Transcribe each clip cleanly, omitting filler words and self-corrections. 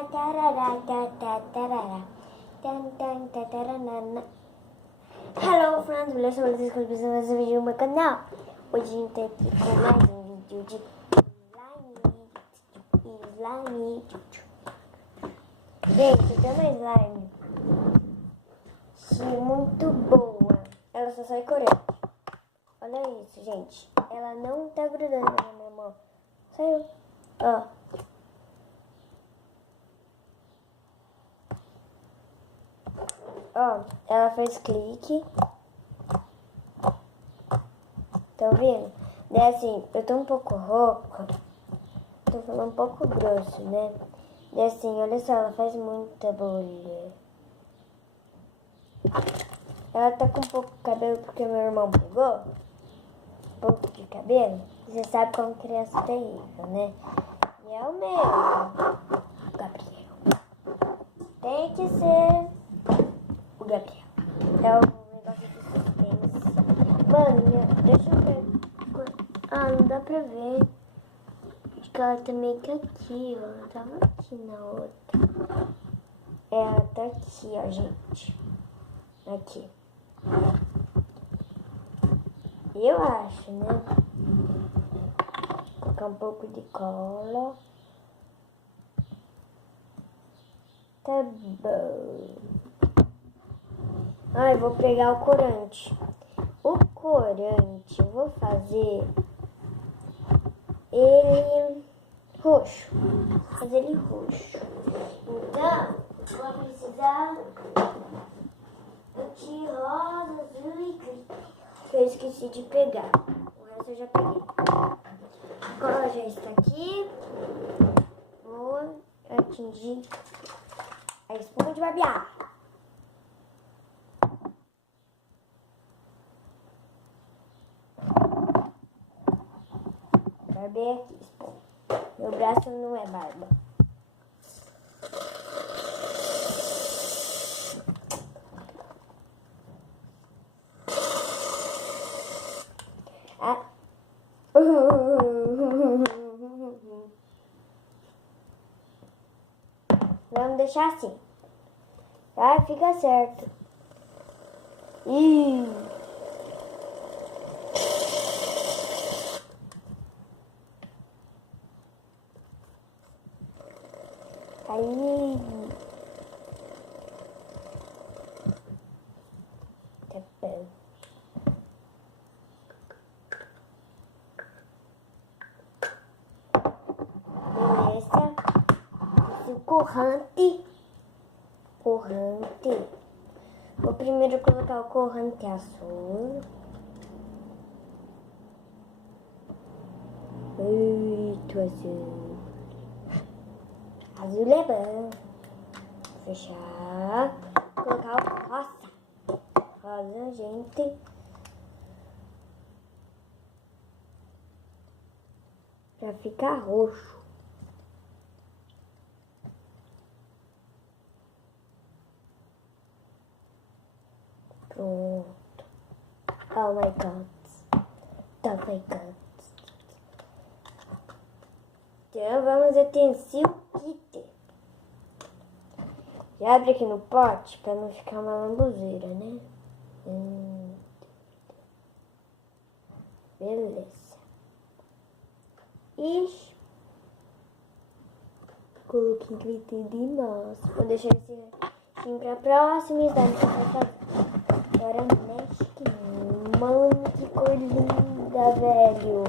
Hello friends, beleza? Vocês que estão nesse vídeo no meu canal. Hoje a gente tá aqui com mais um vídeo de slime. Gente, eu tenho uma slime muito boa. Ela só sai corante. Olha isso, gente. Ela não tá grudando na minha mão. Saiu. Ó. Ó, ela fez clique. Tá ouvindo? Daí assim, eu tô um pouco rouca. Tô falando um pouco grosso, né? Daí assim, olha só, ela faz muita bolha. Ela tá com um pouco de cabelo porque meu irmão pegou. Um pouco de cabelo. Você sabe como criança terrível, né? E é o meu. Gabriel. Tem que ser o Gabriel. É o negócio de suspense. Mano, deixa eu ver. Ah, não dá pra ver. Acho que ela tá meio que aqui, ó. Ela tava aqui na outra. Ela tá aqui, ó, gente. Aqui. Eu acho, né? Vou colocar um pouco de cola. Tá bom. Ah, eu vou pegar o corante. O corante, eu vou fazer ele roxo. Vou fazer ele roxo. Então, vou precisar de rosa, azul e glitter. Que eu esqueci de pegar. O resto eu já peguei. A cola já está aqui. Vou atingir a espuma de barbear. Barbei aqui, espuma. Meu braço não é barba. Ah. Vamos deixar assim. Tá? Fica certo. Aí. Tá bom. Beleza. Esse corrente. Vou primeiro colocar o corrente azul. Muito azul. Azul é bom. Fechar. Colocar o rosa. Rosa, gente. Pra ficar roxo. Pronto. Oh my god. Oh my god. Então vamos atingir o kit. Já abre aqui no pote para não ficar uma lambuzeira, né? Beleza. Ixi. Coloquei glitter demais. Vou deixar esse assim pra próxima slime que eu vou fazer. Agora mexe que mano, que cor linda, velho.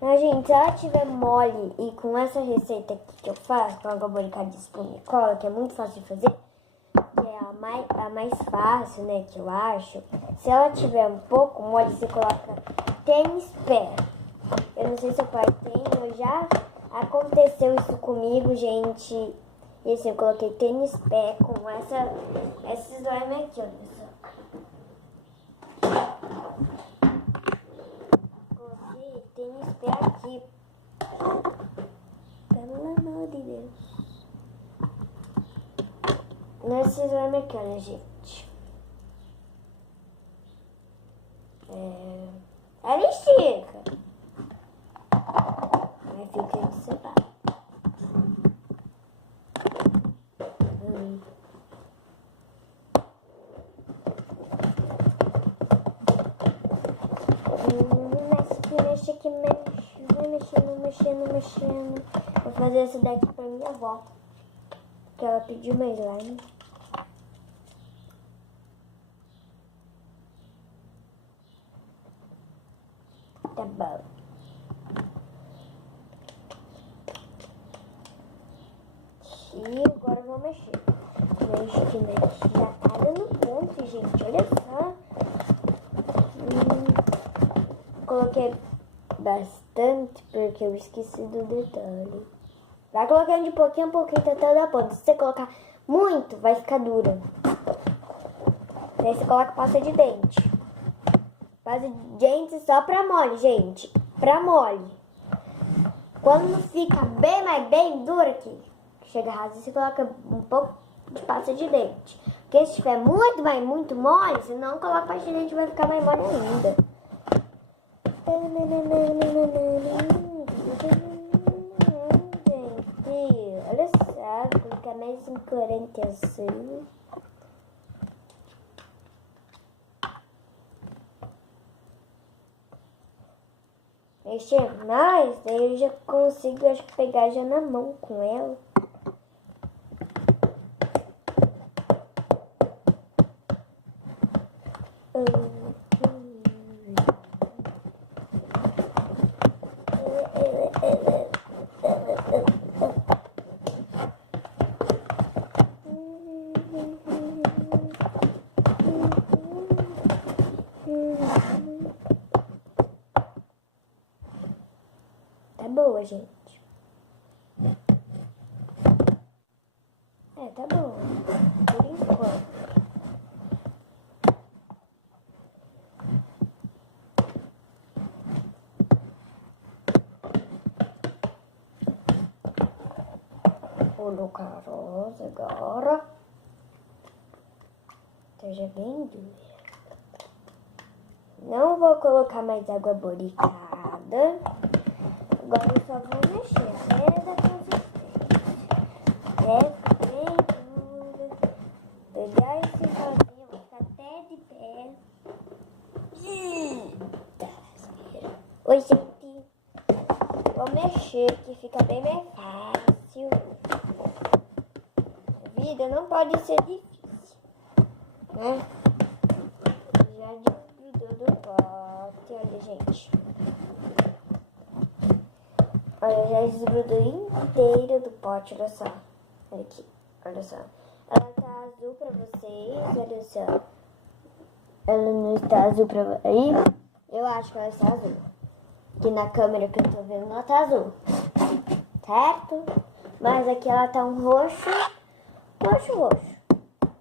Mas, gente, se ela tiver mole e com essa receita aqui que eu faço, com água boricada de espuma e cola, que é muito fácil de fazer, que é a mais fácil, né, que eu acho. Se ela tiver um pouco mole, você coloca tênis pé. Eu não sei se o pai tem, já aconteceu isso comigo, gente. Esse eu coloquei tênis pé com essa slime aqui, olha só. Coloquei tênis pé aqui. Pelo amor de Deus. Nesse slime aqui, olha, gente. Mexe que mexe. Vai mexendo. Vou fazer essa daqui pra minha avó. Que ela pediu meu slime. Tá bom. E agora eu vou mexer. Mexe. Já tá dando ponto, gente. Olha só. Coloquei bastante porque eu esqueci do detalhe. Vai colocando de pouquinho a pouquinho até dar ponto. Se você colocar muito, vai ficar dura. Aí você coloca pasta de dente. Pasta de dente só pra mole, gente. Pra mole. Quando fica bem, mas bem dura aqui, chega a rasar, você coloca um pouco de pasta de dente. Porque se tiver muito, mas muito mole, se não coloca pasta de dente, vai ficar mais mole ainda. Gente, olha só, vou colocar mais um corante azul. Mexer mais, daí eu já consigo, acho que pegar já na mão com ela. Tá boa, gente. Tá boa. Por enquanto. Vou colocar rosa agora. Esteja bem dura. Não vou colocar mais água boricada. Agora eu só vou mexer até da consistência. Até bem dura. Pegar esse rosinho, vou ficar até de pé. Oi, gente. Vou mexer que fica bem mais fácil. A vida não pode ser difícil, né? Já desgrudou do pote. Olha, gente. Olha, já desgrudou inteiro do pote, olha só. Olha aqui, olha só. Ela tá azul pra vocês, olha só. Ela não está azul pra vocês. Aí, eu acho que ela está azul. Aqui na câmera que eu tô vendo, ela tá azul. Certo? Mas aqui ela tá um roxo. Roxo.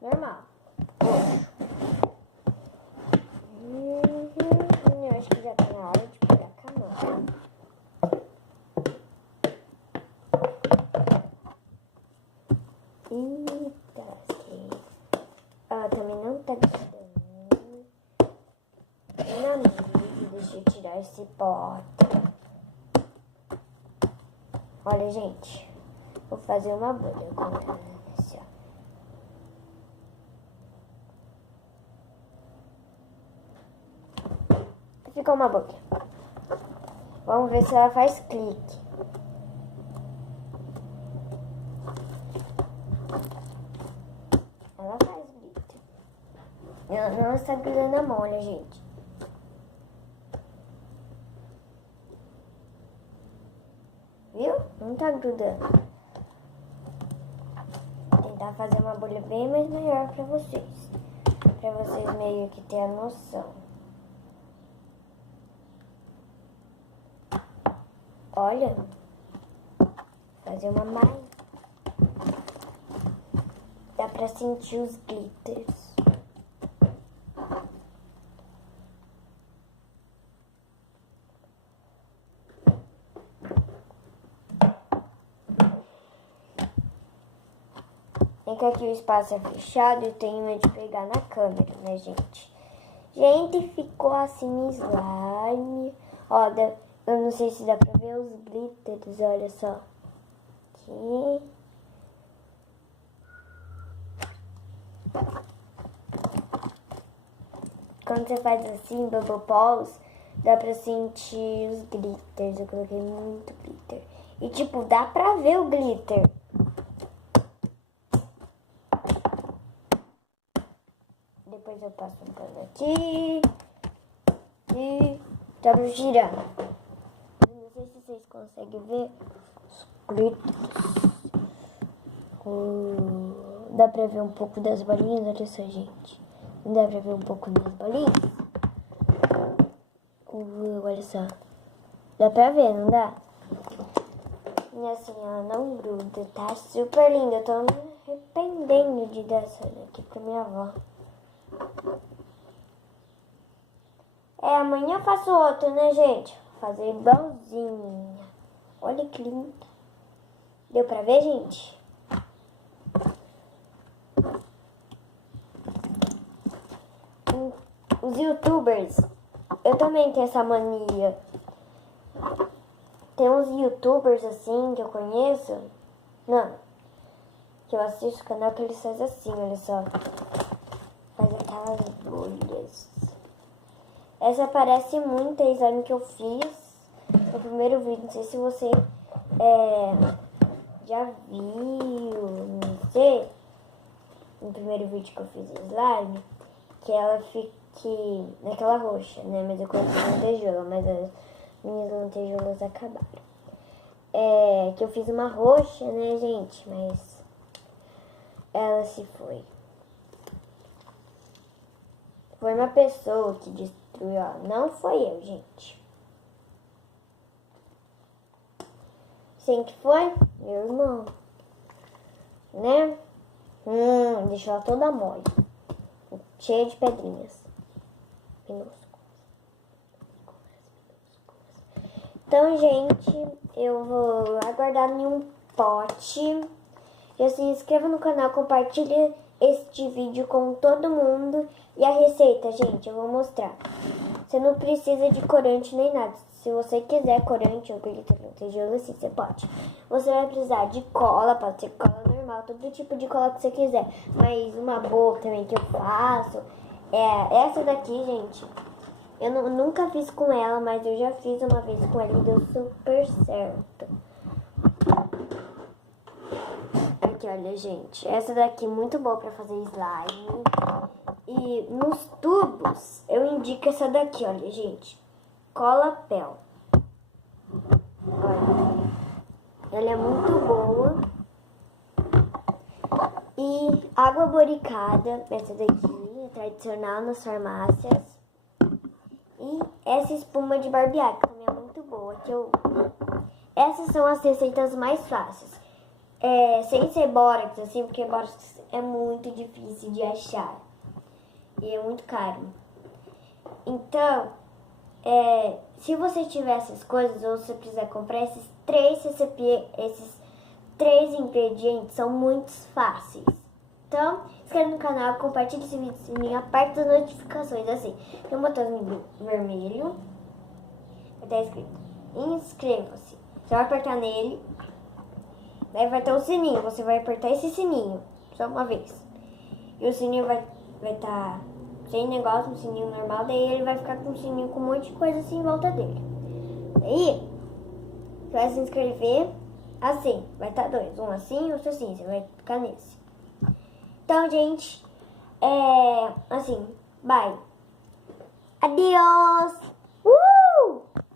Normal. Roxo. Eu acho que já tá na hora de pegar com a mão. Ela também não tá grudando. Na mídia, deixa eu tirar esse pote. Olha, gente. Vou fazer uma bolha com ela. Assim, ó. Ficou uma bolha. Vamos ver se ela faz clique. Ela faz glitter. Ela não está grudando a mão, olha, gente. Viu? Não tá grudando. Vou tentar fazer uma bolha bem mais maior pra vocês. Pra vocês meio que ter a noção. Olha. Fazer uma mais. Dá pra sentir os glitters. É que aqui o espaço é fechado e eu tenho medo de pegar na câmera, né, gente? Gente, ficou assim slime. Ó, eu não sei se dá pra ver os glitters, olha só. Aqui. Quando você faz assim, bubble balls, Dá pra sentir os glitters. Eu coloquei muito glitter. E tipo, dá pra ver o glitter. Depois eu passo um pano aqui. E dá pra girar. Não sei se vocês conseguem ver os glitters. Dá pra ver um pouco das bolinhas, olha só, gente. Dá pra ver um pouco das bolinhas? Olha só. Dá pra ver, não dá? E assim, ela não gruda, tá super linda. Eu tô me arrependendo de dar essa daqui pra minha avó. Amanhã eu faço outro, né, gente? Vou fazer igualzinho. Olha que lindo. Deu pra ver, gente? Os youtubers, eu também tenho essa mania. Tem uns youtubers assim que eu conheço. Não. Que eu assisto o canal que eles fazem assim, olha só. Faz aquelas bolhas. Essa parece muito a slime que eu fiz no primeiro vídeo. Não sei se você já viu, não sei. No primeiro vídeo que eu fiz slime. Que ela fique naquela roxa, né? Mas eu coloquei lantejoula, mas as minhas lantejoulas acabaram. Que eu fiz uma roxa, né, gente? Mas ela se foi. Foi uma pessoa que destruiu ela. Não foi eu, gente. Quem que foi? Meu irmão. Né? Deixou ela toda mole. Cheia de pedrinhas. Minúsculas. Então, gente, eu vou aguardar em um pote. Já se inscreva no canal, compartilhe este vídeo com todo mundo. E a receita, gente, eu vou mostrar. Você não precisa de corante nem nada. Se você quiser corante ou glitter lantejoula, assim, você pode. Você vai precisar de cola, pode ser cola normal, todo tipo de cola que você quiser. Mas uma boa também que eu faço essa daqui, gente. Eu nunca fiz com ela, mas eu já fiz uma vez com ela e deu super certo. Aqui, olha, gente. Essa daqui é muito boa pra fazer slime. E nos tubos, eu indico essa daqui, olha, gente. Cola Pel. Olha. Ela é muito boa. E água boricada, essa daqui, é tradicional nas farmácias. E essa espuma de barbear, que também é muito boa. Essas são as receitas mais fáceis. Sem ser bórax, assim, porque bórax é muito difícil de achar. E é muito caro. Então, se você tiver essas coisas, ou se você precisar comprar esses três ingredientes, são muito fáceis. Então, se inscreva no canal, compartilhe esse vídeo, sininho, aperte as notificações, assim. Tem um botãozinho vermelho, vai estar escrito inscreva-se. Você vai apertar nele, daí vai ter o sininho, você vai apertar esse sininho, só uma vez. E o sininho vai estar sem negócio, um sininho normal, daí ele vai ficar com um sininho com um monte de coisa assim em volta dele. Daí, você vai se inscrever assim, vai estar dois, um assim e outro assim, você vai ficar nesse. Então, gente, assim, bye. Adiós!